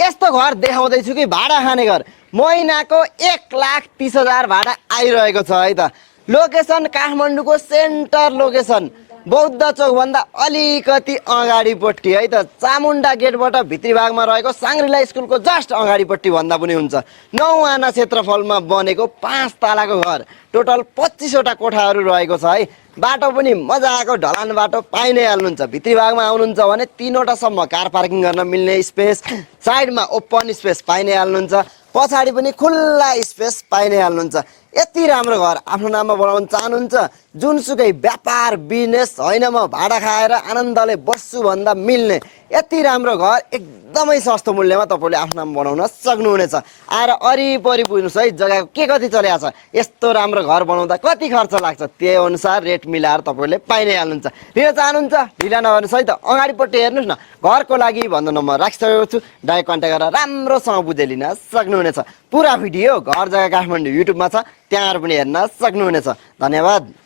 यस्तो घर देखाउँदैछु कि भाडा खाने घर महिनाको 1,30,000 भाडा आइरहेको छ है त। लोकेसन काठमाडौँको सेन्टर लोकेसन, बौद्ध चौक भन्दा अलिकति अगाडिपट्टि है त। चामुण्डा गेटबाट भित्री भागमा रहेको साङ्ग्रिला स्कुलको जस्ट अगाडिपट्टि भन्दा पनि हुन्छ। 9 आना क्षेत्रफलमा बनेको 5 तलाको घर, टोटल 25 वटा कोठाहरू रहेको छ है। बाटो पनि मजाको ढलान बाटो पाइ नै हाल्नुहुन्छ। भित्री भागमा आउनुहुन्छ भने 3 वटासम्म कार पार्किङ गर्न मिल्ने स्पेस, साइडमा ओपन स्पेस पाइ नै हाल्नुहुन्छ, पछाडि पनि खुल्ला स्पेस पाइ नै हाल्नुहुन्छ। यति राम्रो घर आफ्नो नाममा बनाउन चाहनुहुन्छ, जुनसुकै व्यापार बिजनेस होइन, म भाडा खाएर आनन्दले बस्छु भन्दा मिल्ने यति राम्रो घर एकदमै सस्तो मूल्यमा तपाईँले आफ्नो नाम बनाउन सक्नुहुनेछ। आएर वरिपरि बुझ्नुहोस् है जग्गाको के कति चलेको छ, यस्तो राम्रो घर बनाउँदा कति खर्च लाग्छ, त्यही अनुसार रेट मिलाएर तपाईँले पाइ नै हाल्नुहुन्छ। लिन चाहनुहुन्छ ढिला नगर्नुहोस् है त, अगाडिपट्टि हेर्नुहोस् न, घरको लागि भन्दा नम्बर राखिसकेको छु, डाइरेक्ट कन्ट्याक्ट गरेर राम्रोसँग बुझे लिन सक्नुहुनेछ। पुरा भिडियो घर जग्गा काठमाडौँ युट्युबमा छ, त्यहाँ पनि हेर्न सक्नुहुनेछ। धन्यवाद।